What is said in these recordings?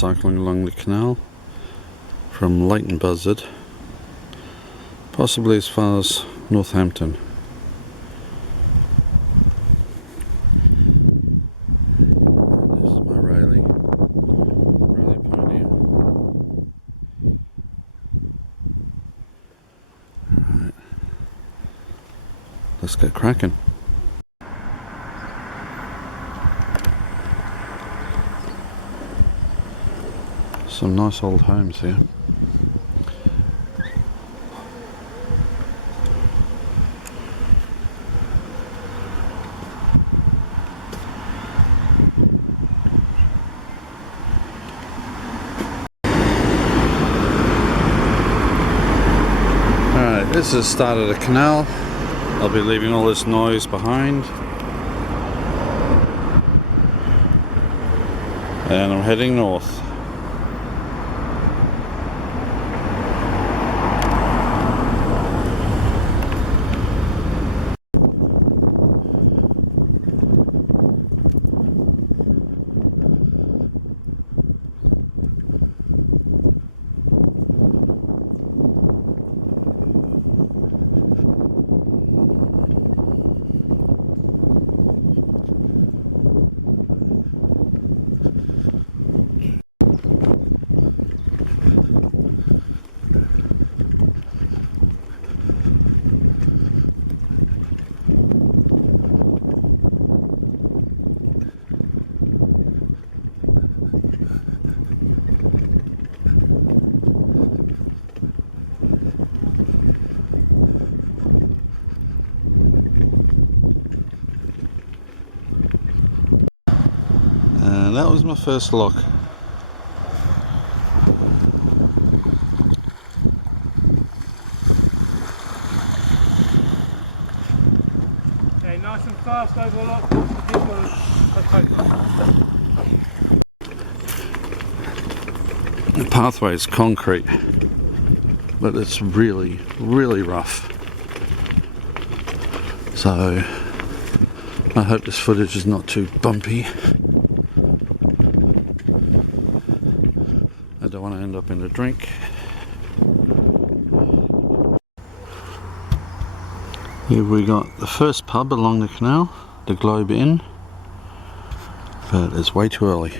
cycling along the canal from Leighton Buzzard, possibly as far as Northampton. This is my Rayleigh Pioneer. Alright, let's get cracking. Some nice old homes here. Alright, this is the start of the canal. I'll be leaving all this noise behind. And I'm heading north. That was my first lock. Okay, nice and fast over lock. The pathway is concrete, but it's really rough. So I hope this footage is not too bumpy. I don't want to end up in a drink. Here we got the first pub along the canal, the Globe Inn, but it's way too early.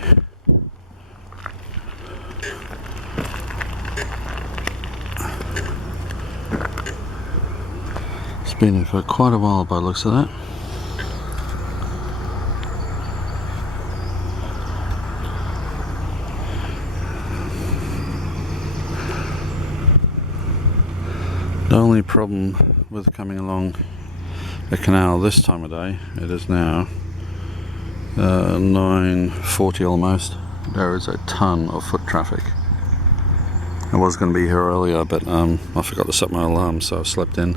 It's been here for quite a while by the looks of that. The only problem with coming along the canal this time of day, it is now 9:40 almost, there is a ton of foot traffic. I was going to be here earlier, but I forgot to set my alarm, so I slept in.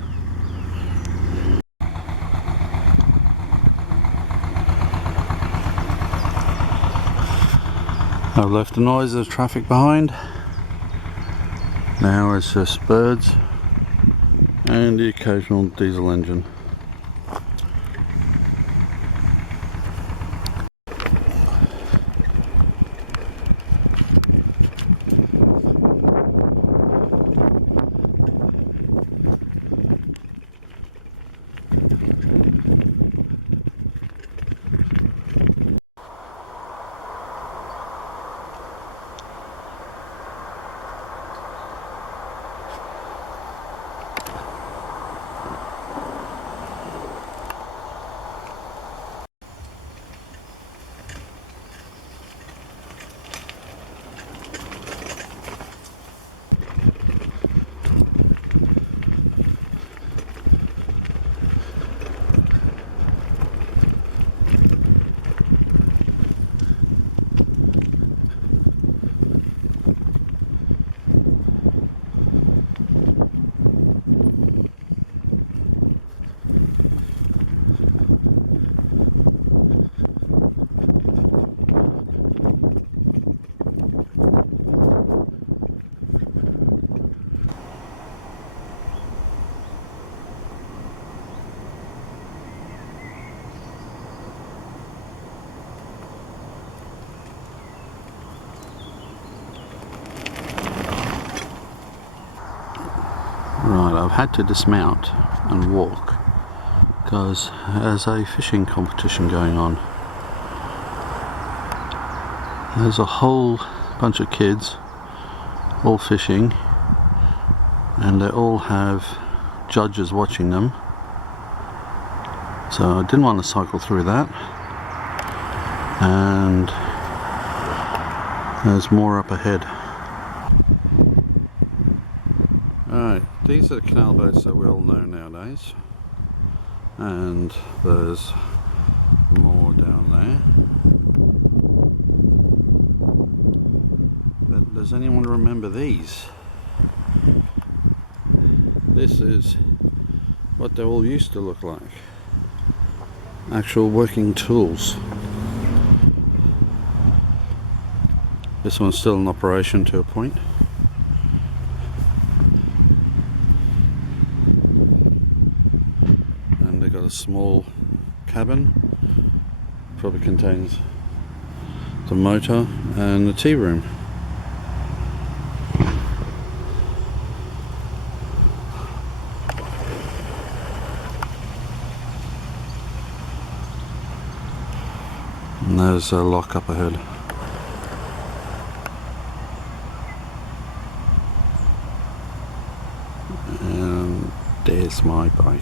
I've left the noise of the traffic behind. Now it's just birds and the occasional diesel engine. had to dismount and walk because there's a fishing competition going on. There's a whole bunch of kids all fishing, and they all have judges watching them, so I didn't want to cycle through that. And there's more up ahead. Alright, these are the canal boats that we all know nowadays, and there's more down there. But does anyone remember these? This is what they all used to look like. Actual working tools. This one's still in operation to a point. And they've got a small cabin. Probably contains the motor and the tea room. And there's a lock up ahead. And there's my bike.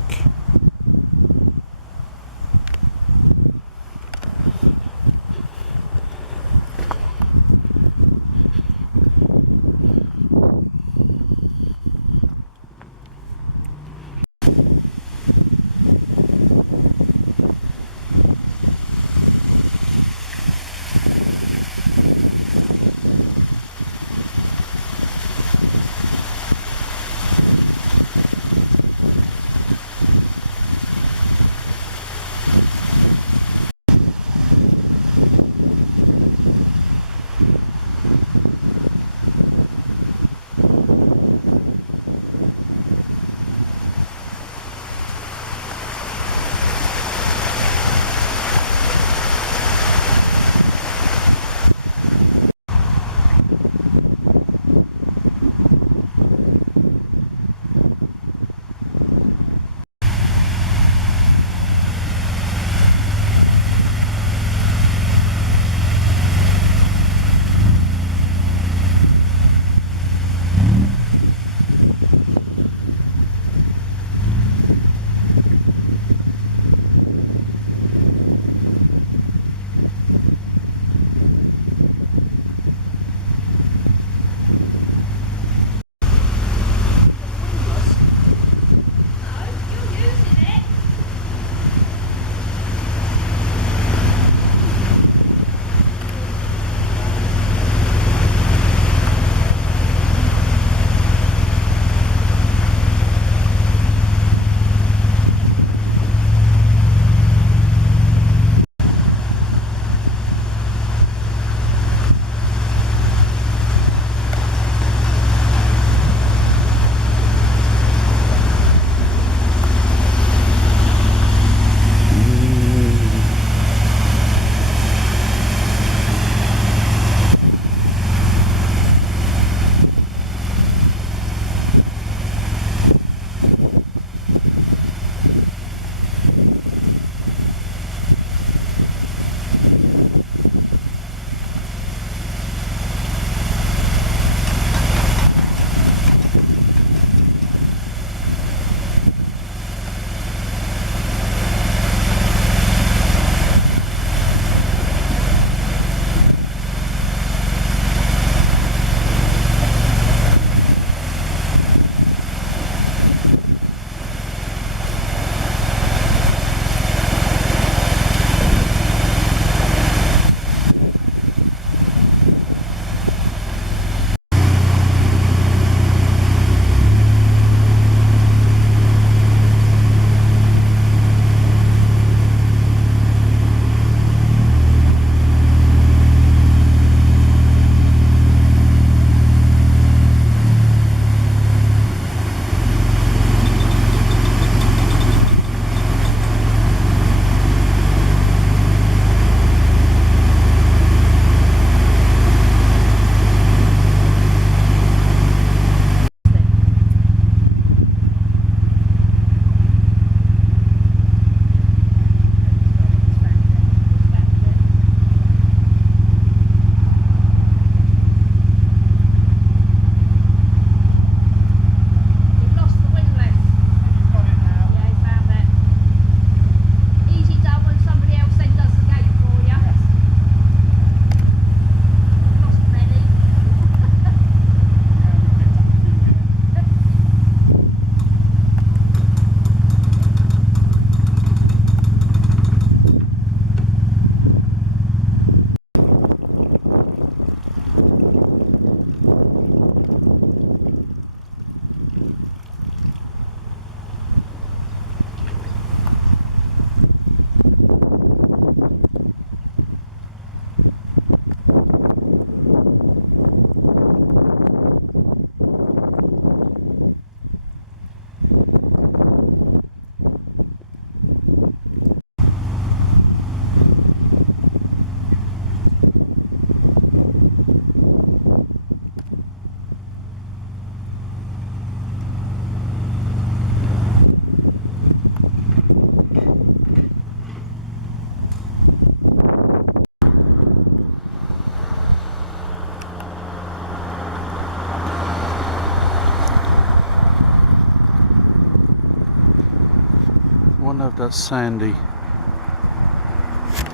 quite sandy.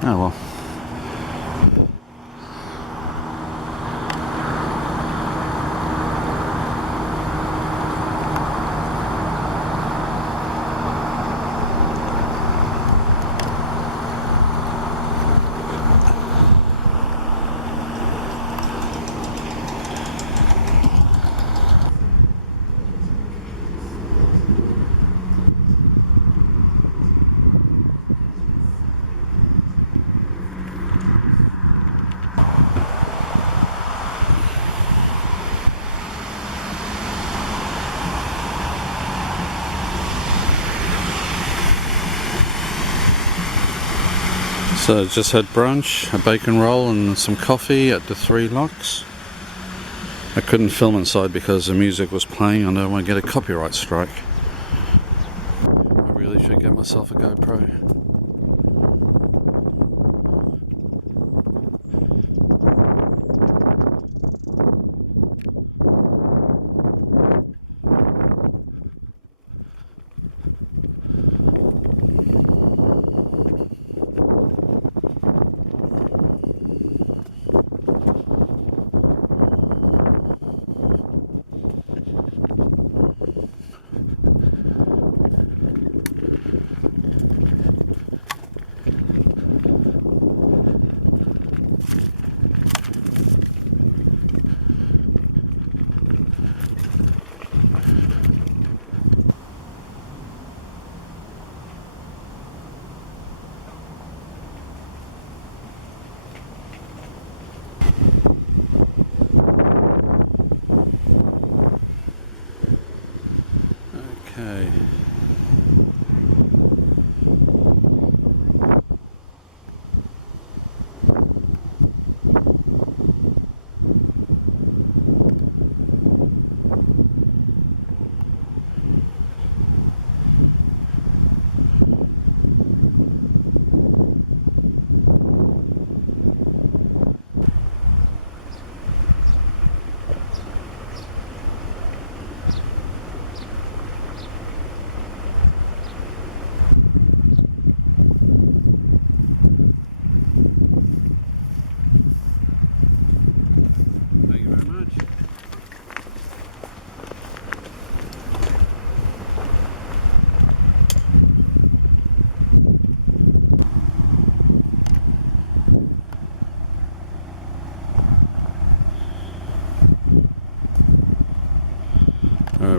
Oh well. So just had brunch, a bacon roll and some coffee at the Three Locks. I couldn't film inside because the music was playing and I don't want to get a copyright strike. I really should get myself a GoPro.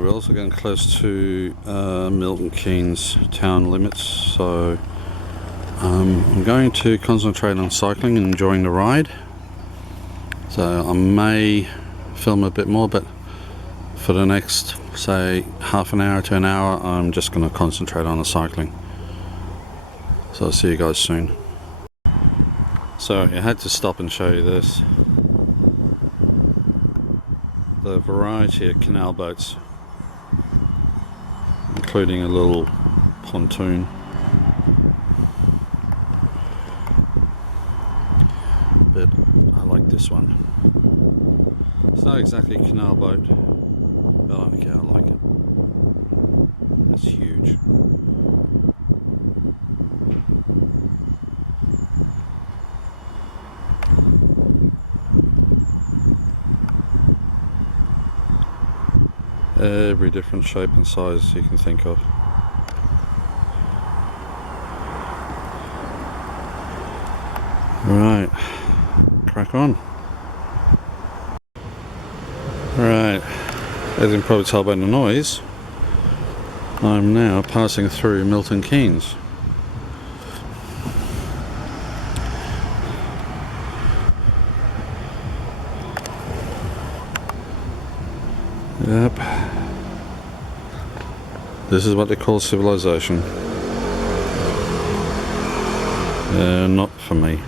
Also getting close to Milton Keynes town limits, so I'm going to concentrate on cycling and enjoying the ride. So I may film a bit more, but for the next, say, half an hour to an hour, I'm just going to concentrate on the cycling. So I'll see you guys soon. So I had to stop and show you this. The variety of canal boats, including a little pontoon. But I like this one. It's not exactly a canal boat, but I don't care, I like it. It's huge. Every different shape and size you can think of. Right, crack on. Right, as you can probably tell by the noise, I'm now passing through Milton Keynes. Yep. This is what they call civilization. Not for me.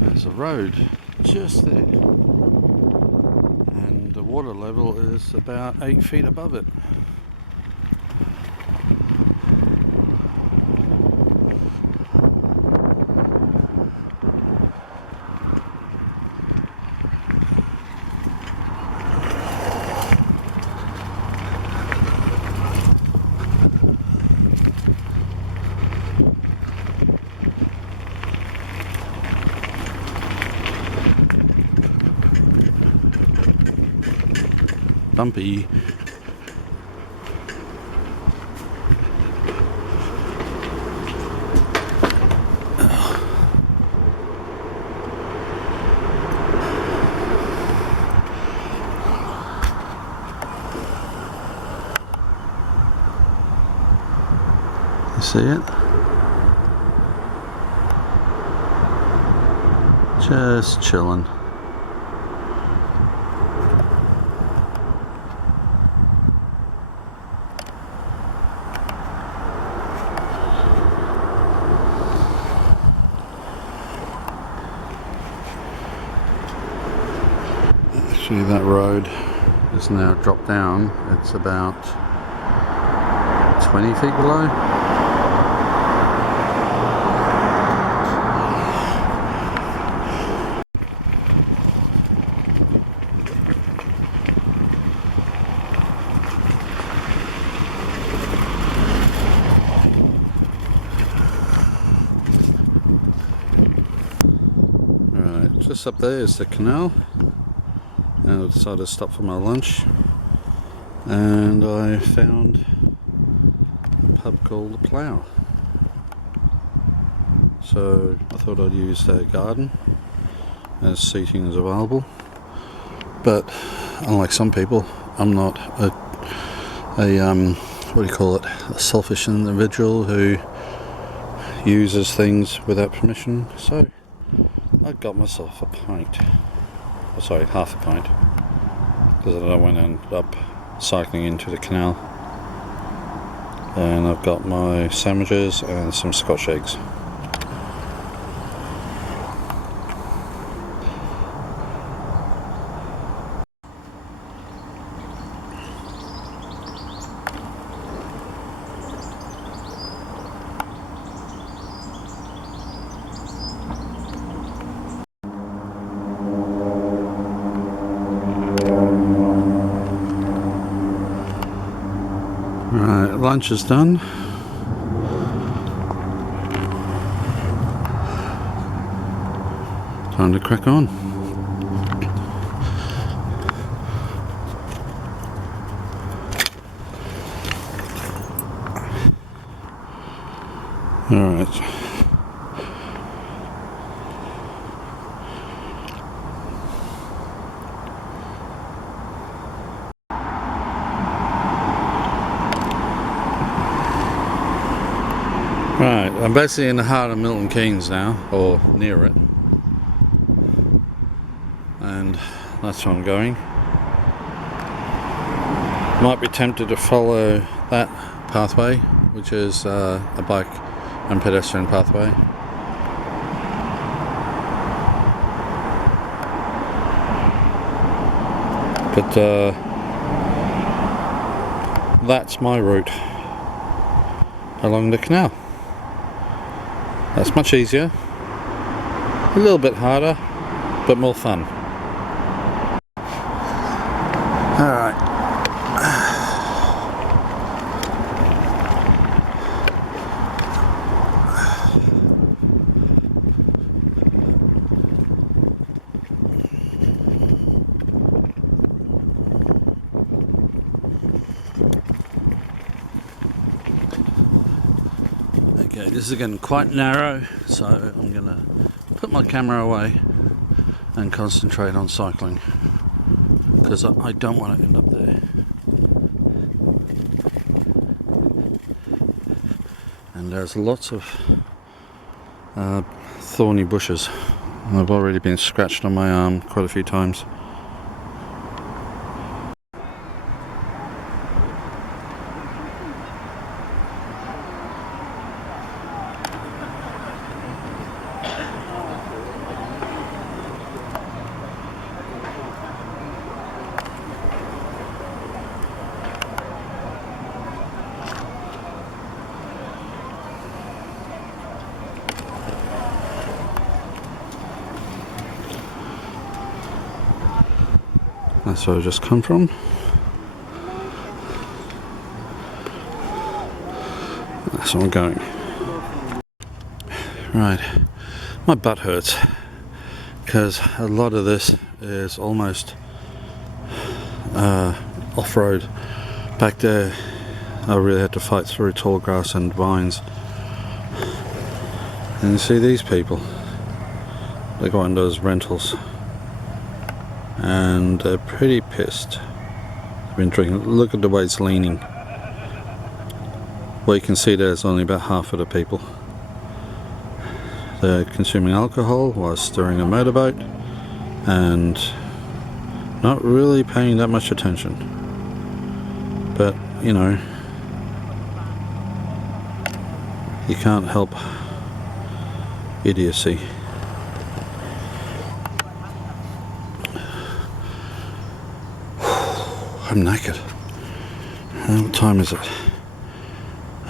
There's a road just there, and the water level is about 8 feet above it. bumpy. You see it? Just chilling. Actually, that road is now dropped down. It's about 20 feet below. Right, just up there is the canal. Now I decided to stop for my lunch, and I found a pub called The Plough. So I thought I'd use their garden as seating is available. But unlike some people, I'm not a what do you call it? A selfish individual who uses things without permission. So I got myself a pint. Sorry, half a pint, because I don't want to end up cycling into the canal. And I've got my sandwiches and some Scotch eggs. Right, lunch is done. Time to crack on. All right. Right, I'm basically in the heart of Milton Keynes now, or near it, and that's where I'm going. Might be tempted to follow that pathway, which is a bike and pedestrian pathway. But that's my route along the canal. That's much easier, a little bit harder, but more fun. Alright. Okay, this is getting quite narrow, so I'm going to put my camera away and concentrate on cycling, because I don't want to end up there. And there's lots of thorny bushes. I've already been scratched on my arm quite a few times. That's where I've just come from. That's where I'm going. Right, my butt hurts because a lot of this is almost off-road. Back there I really had to fight through tall grass and vines. And you see these people, they go on those rentals and they're pretty pissed. They've been drinking. Look at the way it's leaning. Well, you can see there's only about half of the people. They're consuming alcohol while steering a motorboat and not really paying that much attention. But, you know, you can't help idiocy. I'm naked. What time is it?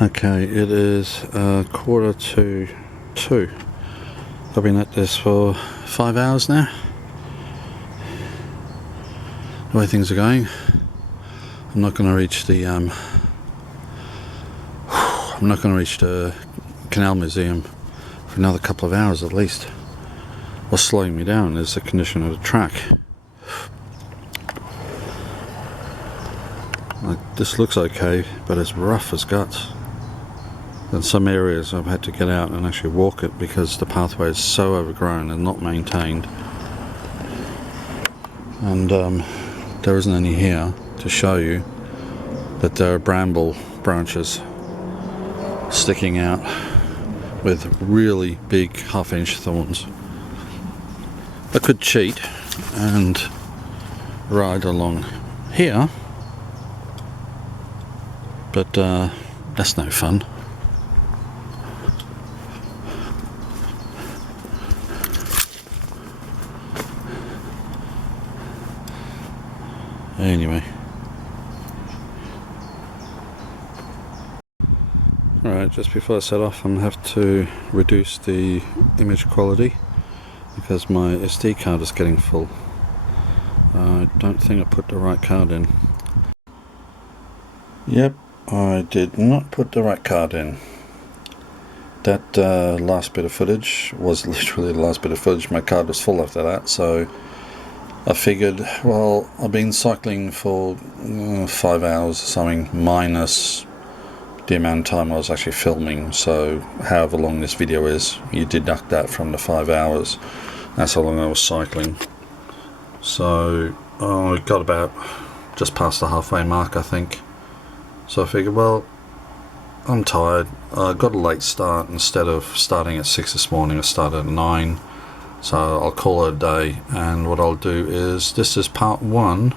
Okay, it is 1:45. I've been at this for 5 hours now. The way things are going, I'm not going to reach the Canal Museum for another couple of hours at least. What's slowing me down is the condition of the track. Like, this looks okay, but it's rough as guts. In some areas I've had to get out and actually walk it because the pathway is so overgrown and not maintained. And there isn't any here to show you that there are bramble branches sticking out with really big half-inch thorns. I could cheat and ride along here, but that's no fun. Anyway. Alright, just before I set off, I'm going to have to reduce the image quality because my SD card is getting full. I don't think I put the right card in. Yep, I did not put the right card in. That last bit of footage was literally the last bit of footage. My card was full after that, so I figured, well, I've been cycling for 5 hours or something, minus the amount of time I was actually filming. So however long this video is, you deduct that from the 5 hours. That's how long I was cycling. So I got about just past the halfway mark, I think. So I figured, well, I'm tired. I got a late start. Instead of starting at 6 this morning, I started at 9. So I'll call it a day, and what I'll do is, this is part 1,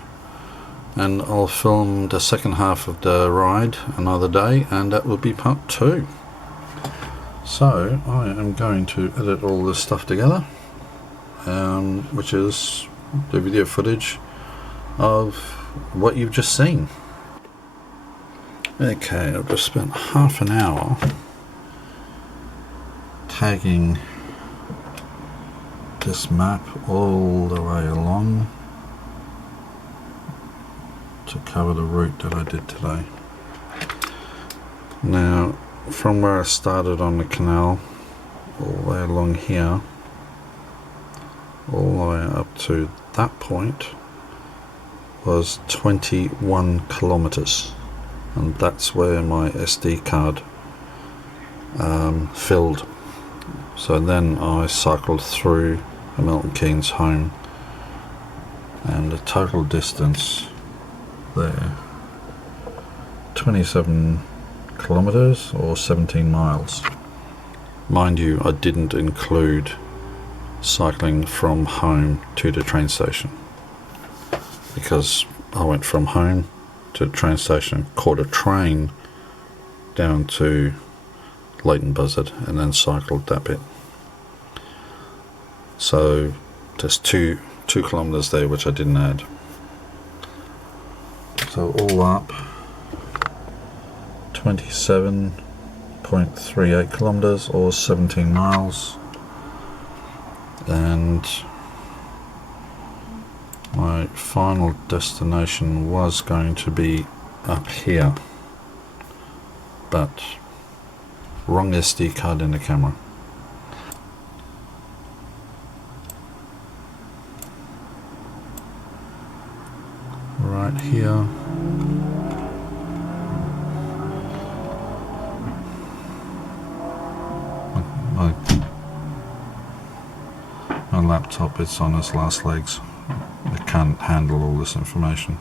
and I'll film the second half of the ride another day, and that will be part 2. So I am going to edit all this stuff together, which is the video footage of what you've just seen. Okay, I've just spent half an hour tagging this map all the way along to cover the route that I did today. Now, from where I started on the canal, all the way along here, all the way up to that point, was 21 kilometers, and that's where my SD card filled. So then I cycled through Milton Keynes home, and the total distance there, 27 kilometers or 17 miles. Mind you, I didn't include cycling from home to the train station, because I went from home to the train station, caught a train down to Leighton Buzzard, and then cycled that bit. So there's two kilometers there which I didn't add. So all up, 27.38 kilometers or 17 miles, and my final destination was going to be up here, but wrong SD card in the camera. Right here, laptop, it's on its last legs. It can't handle all this information.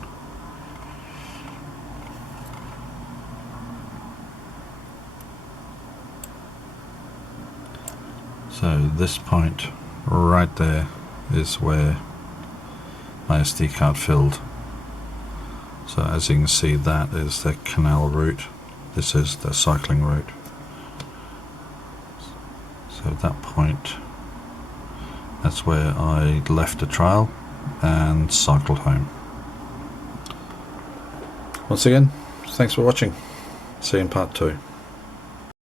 So this point right there is where my SD card filled. So as you can see, that is the canal route. This is the cycling route. So at that point, that's where I left the trail and cycled home. Once again, thanks for watching. See you in part 2.